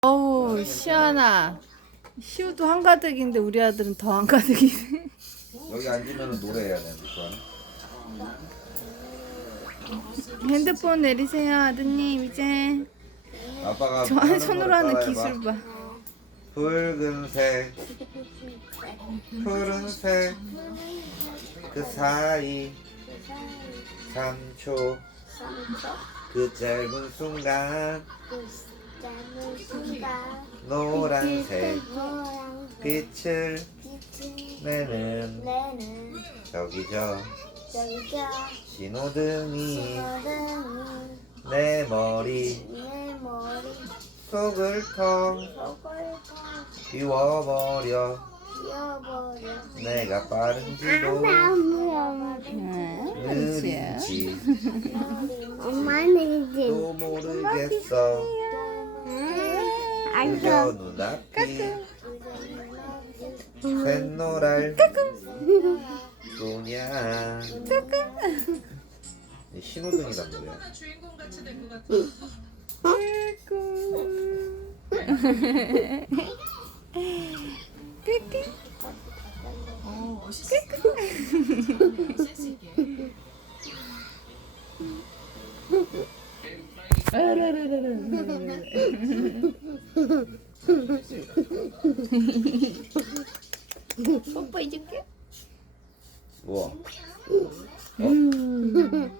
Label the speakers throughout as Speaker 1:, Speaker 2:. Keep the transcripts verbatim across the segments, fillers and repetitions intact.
Speaker 1: 어우, 시아나. 시우도 한가득인데 우리 아들은 더 한가득이네.
Speaker 2: 여기 앉으면 노래해야 돼.
Speaker 1: 핸드폰 내리세요, 아드님. 이제
Speaker 2: 아빠가
Speaker 1: 저
Speaker 2: 하는
Speaker 1: 손으로
Speaker 2: 거를
Speaker 1: 하는
Speaker 2: 따라해봐.
Speaker 1: 기술 봐.
Speaker 2: 붉은색 푸른색 그 사이 삼 초 그 짧은 순간 노란색 빛을 내는 저기저 신호등이 내 머리 속을 텅 비워버려 내가 빠른지도 느린지
Speaker 3: 엄마는 이제
Speaker 2: 또 모르겠어 그저 눈앞이 샛노랄 뿐이야 신호등이란 노래야.
Speaker 1: 뽀뽀해줄게.
Speaker 2: 뭐?
Speaker 1: 음.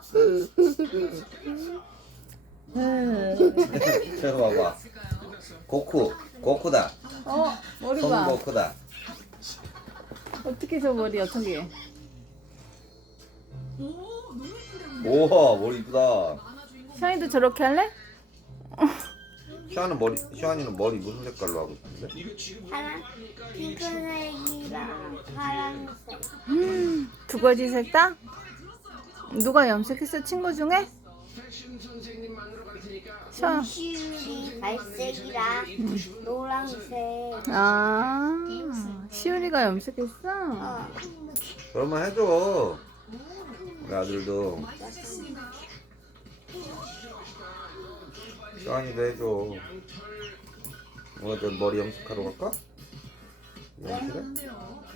Speaker 2: 저거 봐봐. 고쿠 고쿠다.
Speaker 1: 어, 머리 봐.
Speaker 2: 손고쿠다.
Speaker 1: 어떻게 저 머리 어떻게 해?
Speaker 2: 오 머리 이쁘다.
Speaker 1: 시아이도 저렇게 할래?
Speaker 2: 슈아는 머리 슈아이는 머리 무슨 색깔로 하고 싶은데?
Speaker 3: 파란 핑크색이랑 파란색.
Speaker 1: 음, 두 가지 색 다? 누가 염색했어? 친구 중에? 샤.
Speaker 3: 시울이 갈색이랑 노란색.
Speaker 1: 아, 시우리가 염색했어?
Speaker 3: 어.
Speaker 2: 그러면 해줘. 우리 아들도. 슈아이도 해줘. 오늘 좀 머리 염색하러 갈까? 염색해?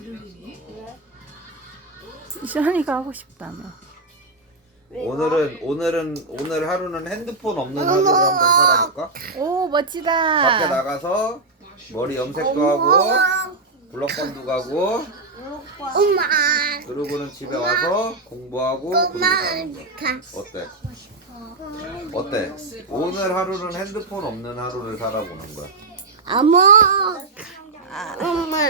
Speaker 1: 시안이가 하고 싶다며.
Speaker 2: 오늘은 오늘은 오늘 하루는 핸드폰 없는 하루를 한번 살아볼까?
Speaker 1: 오, 멋지다.
Speaker 2: 밖에 나가서 머리 염색도 하고 블럭방도 가고
Speaker 3: 엄마.
Speaker 2: 그러고는 집에 와서 공부하고 그러고 자는 거야. 어때? 어때? 오늘 하루는 핸드폰 없는 하루를 살아보는 거야.
Speaker 3: 어머. 엄마.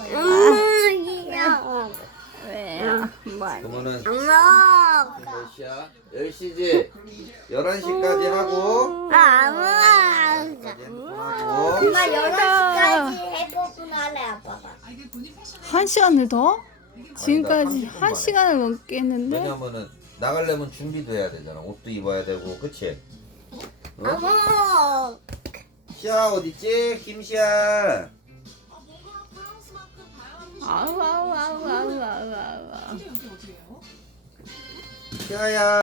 Speaker 3: 엄마야.
Speaker 1: 왜요? 뭐?
Speaker 2: 그러면은
Speaker 3: 엄마.
Speaker 2: 몇 시야? 열 시지? 열한 시까지 하고
Speaker 3: 엄마.
Speaker 2: 핸드폰 하고
Speaker 3: 엄마 열한 시까지 해보고 할래 아빠가.
Speaker 1: 한 시간을 더? 지금까지
Speaker 2: 삼십 분
Speaker 1: 한
Speaker 2: 만에.
Speaker 1: 시간을 넘겠는데?
Speaker 2: 왜냐면은 나가려면 준비도 해야 되잖아. 옷도 입어야 되고, 그치? 어?
Speaker 3: 어머.
Speaker 2: 시아 어딨지? 김시아.
Speaker 1: 아우 아우 아우 아우 아우 아우.
Speaker 2: 시아야.